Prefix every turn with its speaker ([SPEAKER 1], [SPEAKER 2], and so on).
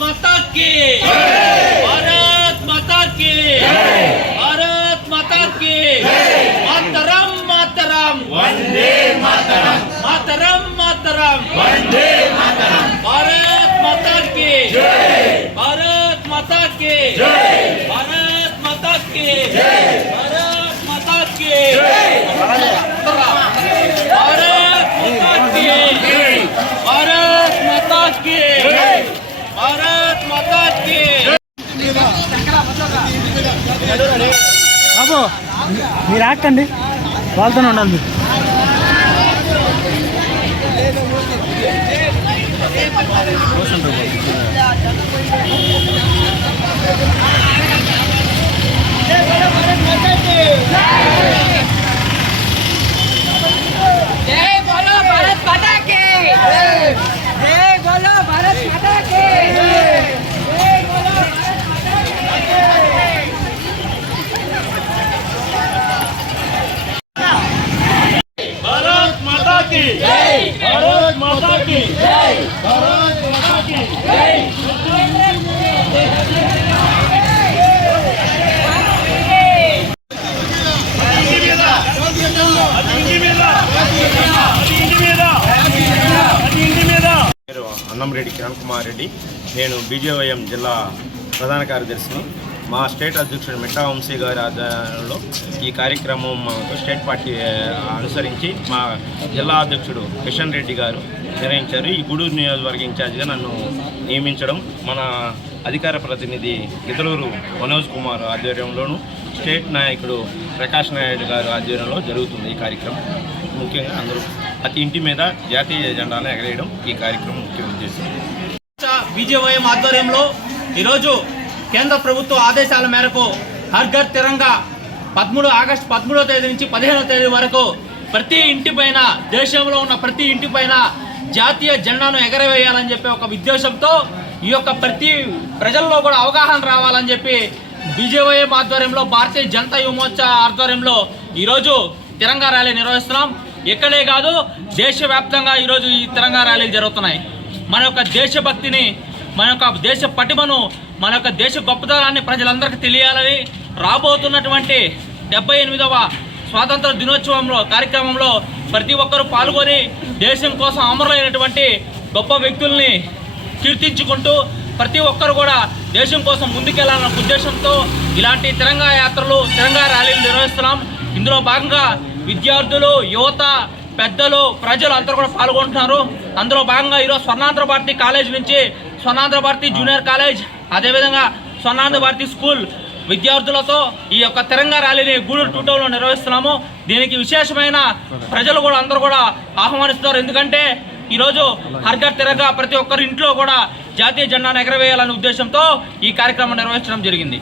[SPEAKER 1] माता के। भारत माता के। भारत माता के। मातरम मातरम। वंदे मातरम। मातरम मातरम। वंदे मातरम। भारत माता के। भारत माता के। भारत
[SPEAKER 2] మీరు ఆకండి వాళ్ళతోనే ఉండాలి మీరు.
[SPEAKER 3] की भारत माता की भारत माता की
[SPEAKER 4] పేరు అన్నంరెడ్డి కిరణ్ కుమార్ రెడ్డి నేను బీజేవైఎం జిల్లా ప్రధాన కార్యదర్శిని మా స్టేట్ అధ్యక్షుడు మిట్టా వంశీ గారి ఆధ్వర్యంలో ఈ కార్యక్రమం స్టేట్ పార్టీ అనుసరించి మా జిల్లా అధ్యక్షుడు కిషన్ రెడ్డి గారు నిర్వహించారు ఈ గూడూరు నియోజకవర్గ ఇన్ఛార్జిగా నన్ను నియమించడం మన అధికార ప్రతినిధి ఇతలూరు మనోజ్ కుమార్ ఆధ్వర్యంలోను స్టేట్ నాయకుడు ప్రకాష్ నాయుడు గారు ఆధ్వర్యంలో జరుగుతుంది ఈ కార్యక్రమం. ముఖ్యంగా అందరూ ప్రతి ఇంటి మీద జాతీయ జెండాను ఎగరేయడం ఈ కార్యక్రమం ముఖ్య ఉద్దేశం.
[SPEAKER 1] బీజేవైఎం ఆధ్వర్యంలో ఈరోజు కేంద్ర ప్రభుత్వ ఆదేశాల మేరకు హర్ ఘర్ తిరంగా పదమూడు ఆగస్టు పదమూడవ తేదీ నుంచి పదిహేనవ తేదీ వరకు ప్రతి ఇంటి పైన దేశంలో ఉన్న ప్రతి ఇంటి పైన జాతీయ జెండాను ఎగరవేయాలని చెప్పి ఒక ఉద్దేశంతో ఈ యొక్క ప్రతి ప్రజల్లో కూడా అవగాహన రావాలని చెప్పి బీజేవైఎం ఆధ్వర్యంలో భారతీయ జనతా యువమోర్చా ఆధ్వర్యంలో ఈరోజు తిరంగా ర్యాలీ నిర్వహిస్తున్నాం. ఇక్కడే కాదు దేశవ్యాప్తంగా ఈరోజు ఈ తిరంగా ర్యాలీలు జరుగుతున్నాయి. మన యొక్క దేశభక్తిని మన యొక్క దేశ పటిమను మన యొక్క దేశ గొప్పతనాన్ని ప్రజలందరికీ తెలియాలని రాబోతున్నటువంటి డెబ్బై ఎనిమిదవ స్వాతంత్ర దినోత్సవంలో కార్యక్రమంలో ప్రతి ఒక్కరూ పాల్గొని దేశం కోసం అమరులైనటువంటి గొప్ప వ్యక్తుల్ని కీర్తించుకుంటూ ప్రతి ఒక్కరు కూడా దేశం కోసం ముందుకెళ్ళాలన్న ఉద్దేశంతో ఇలాంటి తెలంగాణ యాత్రలు తెలంగాణ ర్యాలీలు నిర్వహిస్తున్నాం. ఇందులో భాగంగా విద్యార్థులు యువత పెద్దలు ప్రజలు అందరూ కూడా పాల్గొంటున్నారు. అందులో భాగంగా ఈరోజు స్వర్ణాంధ్ర భారతి కాలేజ్ నుంచి స్వర్ణాంధ్ర భారతి జూనియర్ కాలేజ్ అదేవిధంగా స్వర్ణాంధ్ర భారతి స్కూల్ విద్యార్థులతో ఈ యొక్క తెలంగాణ ర్యాలీని గూడూరు టూ టౌన్లో నిర్వహిస్తున్నాము. దీనికి విశేషమైన ప్రజలు కూడా అందరూ కూడా ఆహ్వానిస్తున్నారు. ఎందుకంటే ఈరోజు హర్ఘర్ తిరగా ప్రతి ఒక్కరి ఇంట్లో కూడా జాతీయ జెండాను ఎగరవేయాలనే ఉద్దేశంతో ఈ కార్యక్రమం నిర్వహించడం జరిగింది.